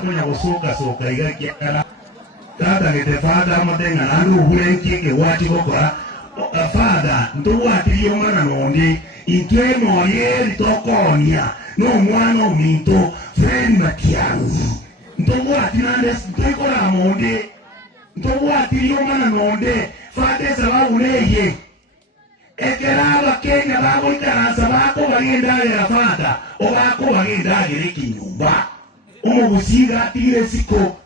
kunya soka igaki kala tata gete fada matenga nandu hulenki ke wati gokora fada ndo wati yomana nondi intwe moye tokonia no mwana minto friend Matiang'i ndo wati nande ndekora monde ndo wati yomana nonde fada sababu leye ekeraba Kenya babo ikanasa bako bagenda ya fada obako bagenda gereki nyumba umubusiga atire siko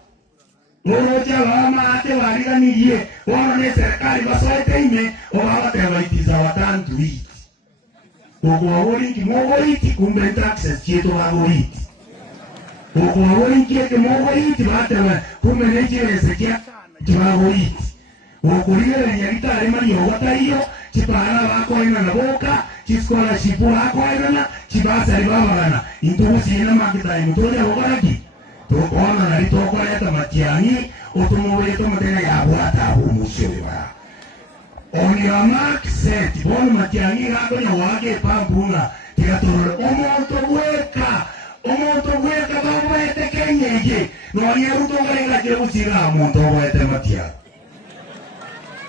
Oroja wama ate wariganiye wana ne serikali basoete ime obaba tebaitiza watantu iti ogwawolinki mogoliti kumbe taxes chieto wagoliti ogwawolinki eke mogoliti batewa kumbe nechirese kia chwagoliti ogolire nyagitare mani ogwataiyo chipara wako ina na boka chiskola shipu wako ina chibasa ribabagana intubusi ina makita imutoja ogaraki Tokona na litoko leta Matiang'i otumobile tomatena ya bwata humushiwa. On your mark set, bon Matiang'i hako nya wage pampuna tigatoro omonto weka baba ete kenyeje no ni Ruto ngalenga je usira omonto wete Matiang'i.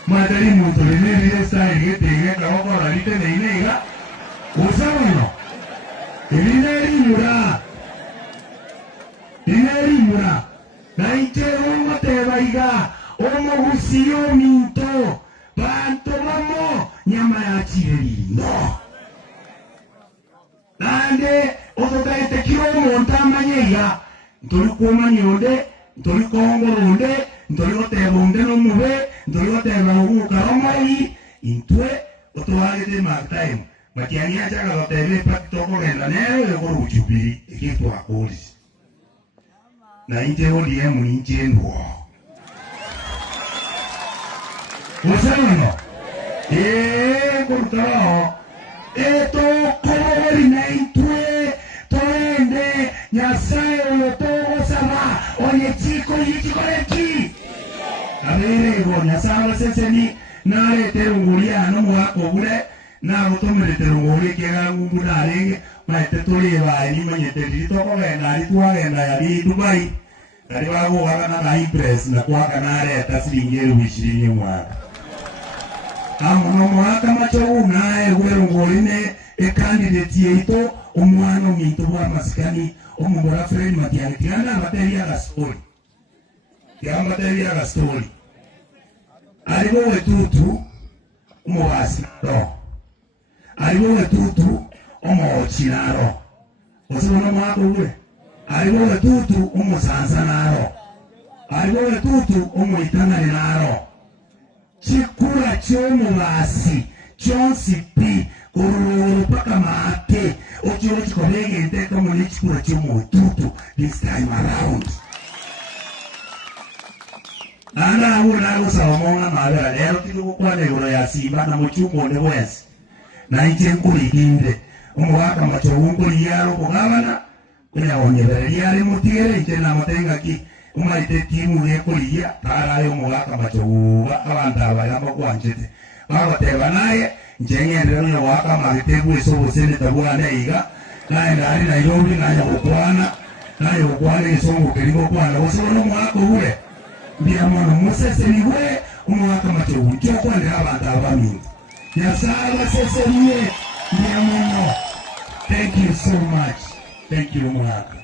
Madari muntu lene rile sai gete ngeka okora lite neinega usawino. Ilineri mura Inerimura na interoma tebaiga omogusiyo minto banto mamo nyama ya chireri no nande otokaite kiro monta manyega ntori kumanyonde ntori kongoronde ntori otebonde no mube ntori oteba ukaromai intwe otwagete martime Matiang'i achaga otebe patoko genda nero yokoruchubiri ekipo akolisi na inje ODM ni inje nduo. Wasano kurutao kori na intwe toende nyasaye uyotogo sama onye chiko yichikoreki abere nyasaye seseni nare terungulia no mwako ule na rotomere terunguli kega ngumbuda arenge maite tuli wa ni manyete litoko genda litwa genda ya Dubai kali wago wakana na impress na kwa kanare tasingero wishirini mwaka amono mwaka macho unae werungoline candidate yeito omwana minto wa maskani omugora friend Matiang'i tianda materia ga story alibo wetutu umwasi no alibo wetutu omo chinaro osibona mwako ule alibo wetutu omo sansanaro alibo wetutu omo itangarinaro chikura chomo basi chonsi pi kororo paka maate ochiro chikorege ndeka mo chikura chomo wetutu this time around ana una usaomona mabera lero tiluko kwa lero ya simba na mochumo ne wesi na ichenkuri inde umwaka machowungo liyaro kugabana kunya onyebere yari mutiere ichena matenga ki umaite timu yekoliya tarayo mwaka machowuga abanda abayamba kwanjete bagoteba naye njengendero nyo waka magitebu esobo sene tabwana iga naye ndari na yobi na nyakwana naye ukwana isongo kiringo kwana osono mwaka ule bia mwana musese niwe umwaka machowungo chokwanda abanda abamini Yasawa sese niye bia mwana. Thank you so much. Thank you, Onyonka.